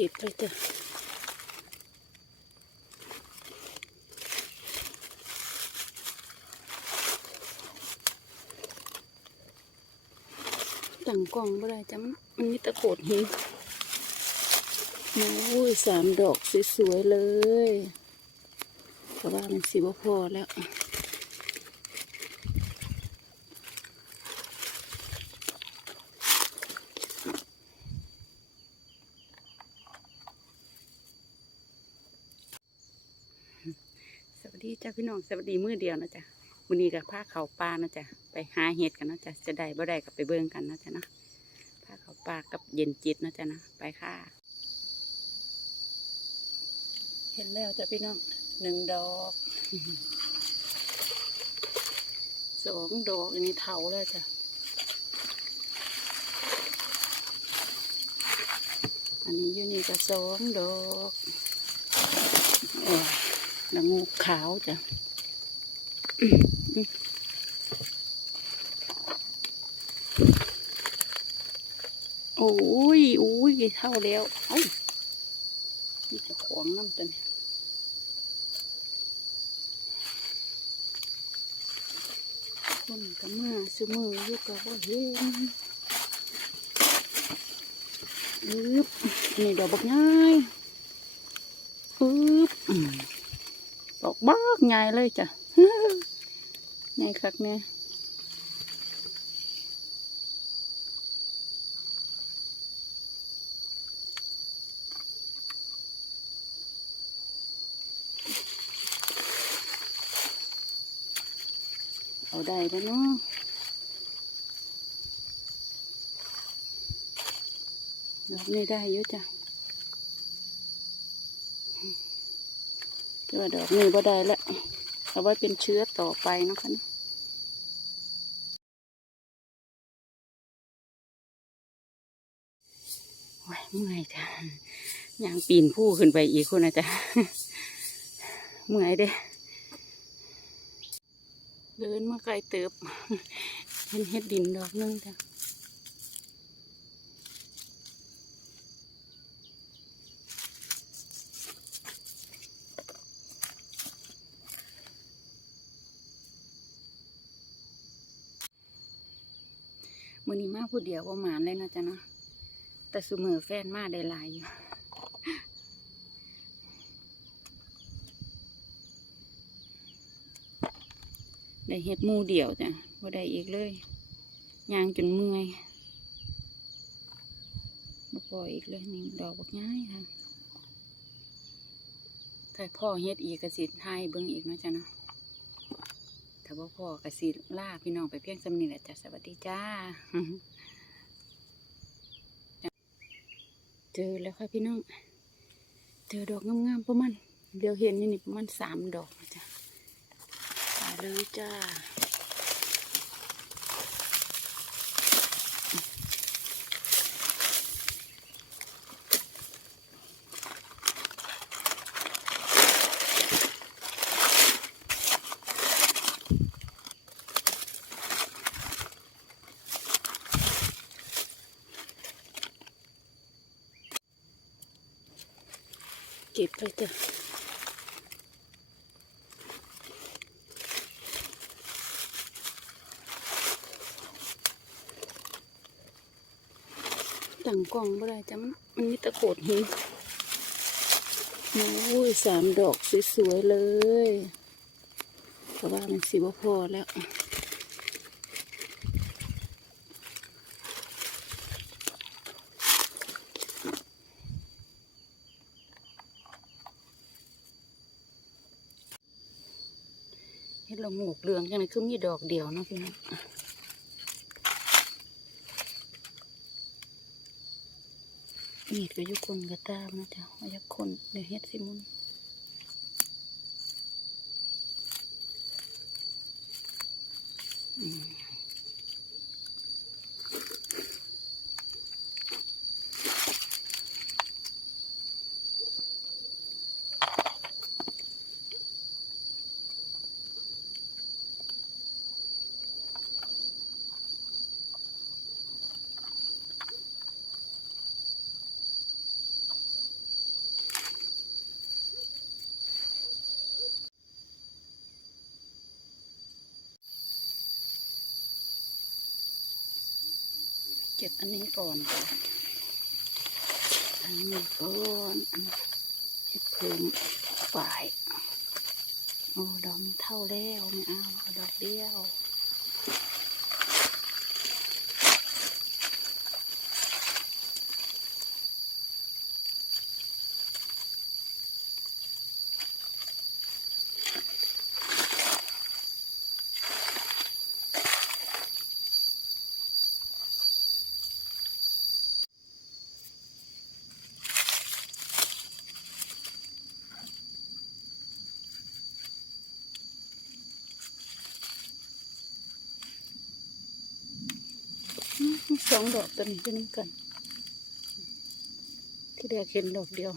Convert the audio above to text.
ก็บไปเถอะตั้งกล้องบ่ได้จ้ะมันมันมีตะโขดหินโอ้ยสามดอกสวยๆเลยแต่ว่ามันสีบ่พอแล้ว ดีจ้าพี่น้องสวัสดีมือเดียวนะจ๊ะวันนี้กับผ้าเขาวปลานะจ๊ะไปหาเห็ดกันนะจ๊ะจะได้บ่ได้กับไปเบิ่งกันนะจ๊ะนะผ้าเขาวปลากับเย็นจิตนะจ๊ะนะไปค่ะ เห็นแล้วจ้ะพี่น้องหนึ่งดอกสองดอกอันนี้เท่าแล้วจ้ะอันนี้อยู่นี่ก็สองดอกเออ ละงูขาวจ้ะโอ้ยโอ้ยเท่าแล้ว เอ้ยนี่จะขวางน้ำตัวนี้คนก็มาสมืออยู่กับว่าเห็นอึ๊บนี่ดอกบักง่ายอึ๊บ ดอกบ้ากใหญ่เลยจ้ะใหญ่คักเนี่ยเอาได้แล้วเนาะดอกนี้ได้เยอะจ้ะ แต่ว่าดอกนี้บ่ได้แล้วเอาไว้เป็นเชื้อต่อไปนะคะเนาะโอ้ยเมื่อยจ้ะย่างปีนผู้ขึ้นไปอีกคนนะจ๊ะเมื่อยเด้เดินมาไกลเติบเห็นเห็ดดินดอกหนึงจ้ะ มือนี้มาผู้เดียวว่าหมานเลยนะจ๊ะเนาะแต่สุมือแฟนมาได้หลายอยู่ได้เฮ็ดมูเดียวจ้ะว่ได้อีกเลยยางจนเมื่อยมาปล่อยอีกเลยนี่ดอกบักง่ายค่ะถ้าพ่อเฮ็ดอีกกระสิทายเบิ่งอีกนะจ๊ะเนาะ ถ้าบ่พอกสิล่าพี่น้องไปเพียงสำนีแหละจ้ะสวัสดีจ้า เจอแล้วค่ะพี่น้อง เจอดอกงามๆประมาณเดี๋ยวเห็นนี่นี่ประมาณสามดอกจ้ะไปเลยจ้า ก็บไปเถอะตั้งกล้องบ่ได้จ้ะมันมันมีแตะโขดหินโอ้ยสามดอกสวยๆเลยเพราะว่ามันสีบ่พอแล้ว ละงูกเรืองจังไดคือมีดอกเดียวนะพี่น้องมีดก็ยุคนกระตามนะจ๊ะว่าอยากคนเดี๋ยวเฮ็ดสิมุน เก็บอันนี้ก่อนค่ะอันนี้ก่อนอันนี้เห็ดเพิ่มฝ่ายโอ้ดอกมันเท่าแล้วไม่เอาเอาดอกเดียว สองดอกตัวนี้ตัวนี้กัน ที่แรกเห็นดอกเดียว